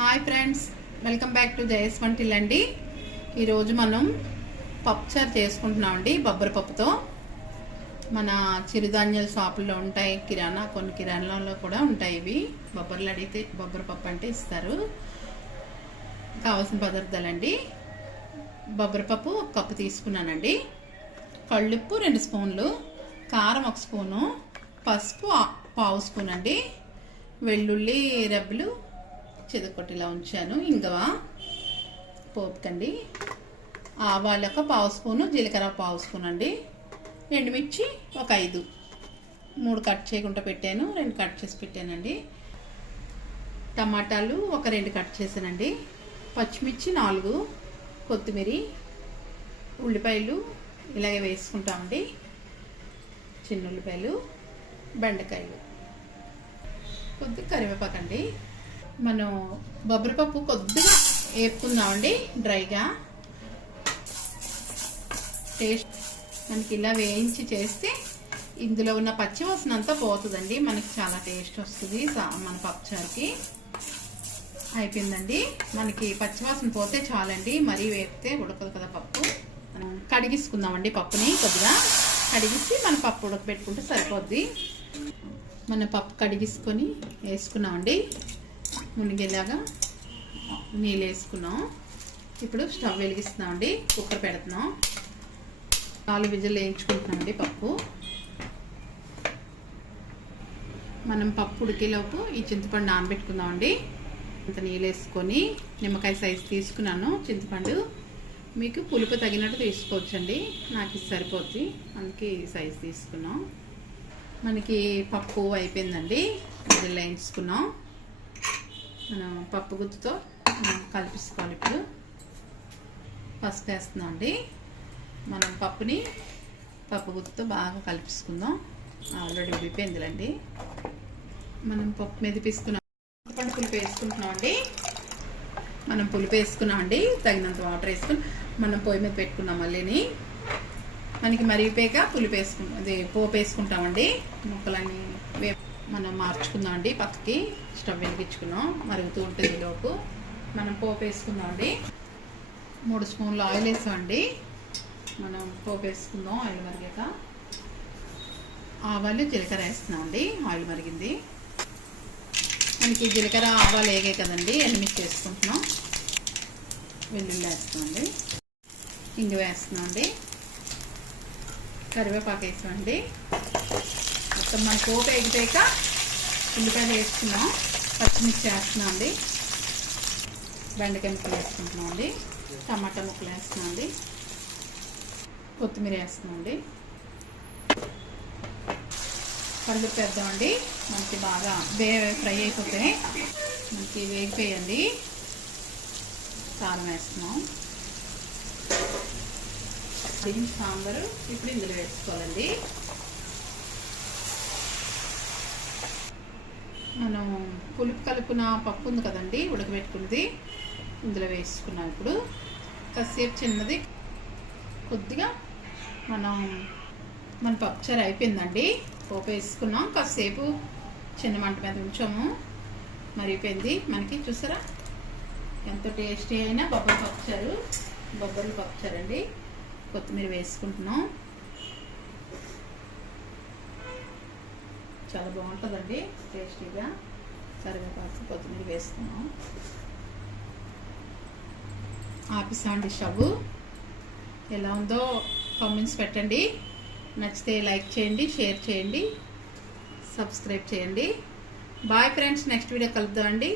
Hi friends, welcome back to Jaya Swantillu అండి. ఈరోజు మనం పప్పుచారు చేసుకుంటున్నామండి. బొబ్బరి పప్పుతో మన చిరుధాన్యాల షాపుల్లో ఉంటాయి, కొన్ని కిరాణాలలో కూడా ఉంటాయి. ఇవి బొబ్బర్లు అడిగితే బొబ్బరి పప్పు అంటే ఇస్తారు. కావాల్సిన పదార్థాలండి: బొబ్బరి పప్పు 1 కప్పు తీసుకున్నానండి, కళ్ళుప్పు 2 స్పూన్లు, కారం 1 స్పూను, పసుపు 1/2 స్పూన్ అండి, వెల్లుల్లి రెబ్బలు చెదకొట్టిలా ఉంచాను, ఇంగవ పోపుకండి, ఆవాలు 1/2 స్పూను, జీలకర్ర 1/2 స్పూన్ అండి, ఎండుమిర్చి 5, 3 కట్ చేయకుండా పెట్టాను, 2 కట్ చేసి పెట్టానండి, టమాటాలు 2 కట్ చేశానండి, పచ్చిమిర్చి 4, కొత్తిమీర, ఉల్లిపాయలు ఇలాగే వేసుకుంటామండి, చిన్న ఉల్లిపాయలు, బెండకాయలు, కొద్దిగా కరివేపాకండి. మనం బొబ్బరి పప్పు కొద్దిగా వేపుకుందామండి డ్రైగా. టేస్ట్ మనకి ఇలా వేయించి చేస్తే ఇందులో ఉన్న పచ్చి వాసన అంతా పోతుందండి, మనకి చాలా టేస్ట్ వస్తుంది మన పప్పుచారుకి. అయిపోయిందండి, మనకి పచ్చివాసన పోతే చాలండి, మరీ వేపితే ఉడకదు కదా పప్పు. మనం కడిగిసుకుందామండి పప్పుని, కొద్దిగా కడిగిసి మన పప్పు ఉడకబెట్టుకుంటే సరిపోద్ది. మన పప్పు కడిగిసుకొని వేసుకున్నామండి, మునిగేలాగా నీళ్ళు వేసుకున్నాం. ఇప్పుడు స్టవ్ వెలిగిస్తున్నామండి, కుక్కర్ పెడుతున్నాం, 4 విజిల్లు వేయించుకుంటున్నామండి పప్పు. మనం పప్పు ఉడికేలోపు ఈ చింతపండు నానబెట్టుకుందామండి. అంత నీళ్ళు వేసుకొని నిమ్మకాయ సైజు తీసుకున్నాను చింతపండు, మీకు పులుపు తగినట్టు తీసుకోవచ్చండి, నాకు ఇది సరిపోద్ది అందుకే ఈ సైజు తీసుకున్నాం. మనకి పప్పు అయిపోయిందండి, విజిల్లు వేయించుకున్నాం. మనం పప్పు గుత్తుతో కలిపిసుకోవాలి. ఇప్పుడు పసుపు వేస్తున్నాం అండి, మనం పప్పుని పప్పు గుత్తుతో బాగా కలిపిసుకుందాం. ఆల్రెడీ ఉడిపోయిందిలండి. మనం పప్పు మెదిపిస్తున్నాం, పులుపు వేసుకుంటున్నాం అండి. మనం పులుపు వేసుకున్నామండి, తగినంత వాటర్ వేసుకుని మనం పొయ్యి మీద పెట్టుకున్నాం. మళ్ళీని మనకి మరిగిపోయాక పులుపు వేసుకుంటాం, అది పోపు వేసుకుంటామండి. ముక్కలన్నీ మనం మార్చుకుందాం అండి, పక్కకి స్టవ్ వెలిగించుకున్నాం, మరుగుతూ ఉంటుంది. లోపు మనం పోపు వేసుకుందాం అండి. 3 స్పూన్లు ఆయిల్ వేసామండి, మనం పోపు వేసుకుందాం. ఆయిల్ మరిగాక ఆవాలు జీలకర్ర వేస్తున్నాం అండి. ఆయిల్ మరిగింది, మనకి జీలకర్ర ఆవాలు వేగాయి కదండి, ఎండుమిర్చి వేసుకుంటున్నాం, వెల్లుల్లి వేస్తామండి, ఇంగు వేస్తున్నాం అండి, కరివేపాకు వేసామండి. మొత్తం మన పోపు వేగిపోయాక ఉల్లిపాయలు వేసుకున్నాం, పచ్చిమిర్చి వేస్తున్నాం అండి, బెండకాయ ముక్కలు వేసుకుంటున్నాం అండి, టమాటా ముక్కలు వేస్తున్నాం అండి, కొత్తిమీర వేస్తున్నాం అండి, కళ్ళు పెద్దామండి. మనకి బాగా ఫ్రై అయిపోతే మనకి వేగిపోయండి. కారం వేస్తున్నాం, సాంబారు ఇప్పుడు ఇందులో వేసుకోవాలండి. మనం పులుపు కలుపున పప్పు ఉంది కదండి, ఉడకబెట్టుకుంది, ఇందులో వేసుకున్నాం. ఇప్పుడు కాసేపు చిన్నది కొద్దిగా మన పప్పుచారు అయిపోయిందండి, పోపు వేసుకున్నాం, కాసేపు చిన్న మంట మీద ఉంచాము, మరిగిపోయింది. మనకి చూసారా ఎంతో టేస్టీ అయినా బొబ్బరి పప్పుచారు అండి. కొత్తిమీర వేసుకుంటున్నాం, చాలా బాగుంటుందండి టేస్టీగా. కరివేపాకు కొత్తిమీర వేసుకున్నాం, ఆపిస్తామండి స్టవ్. ఎలా ఉందో కామెంట్స్ పెట్టండి, నచ్చితే లైక్ చేయండి, షేర్ చేయండి, సబ్స్క్రైబ్ చేయండి. బాయ్ ఫ్రెండ్స్, నెక్స్ట్ వీడియో కలుద్దామండి.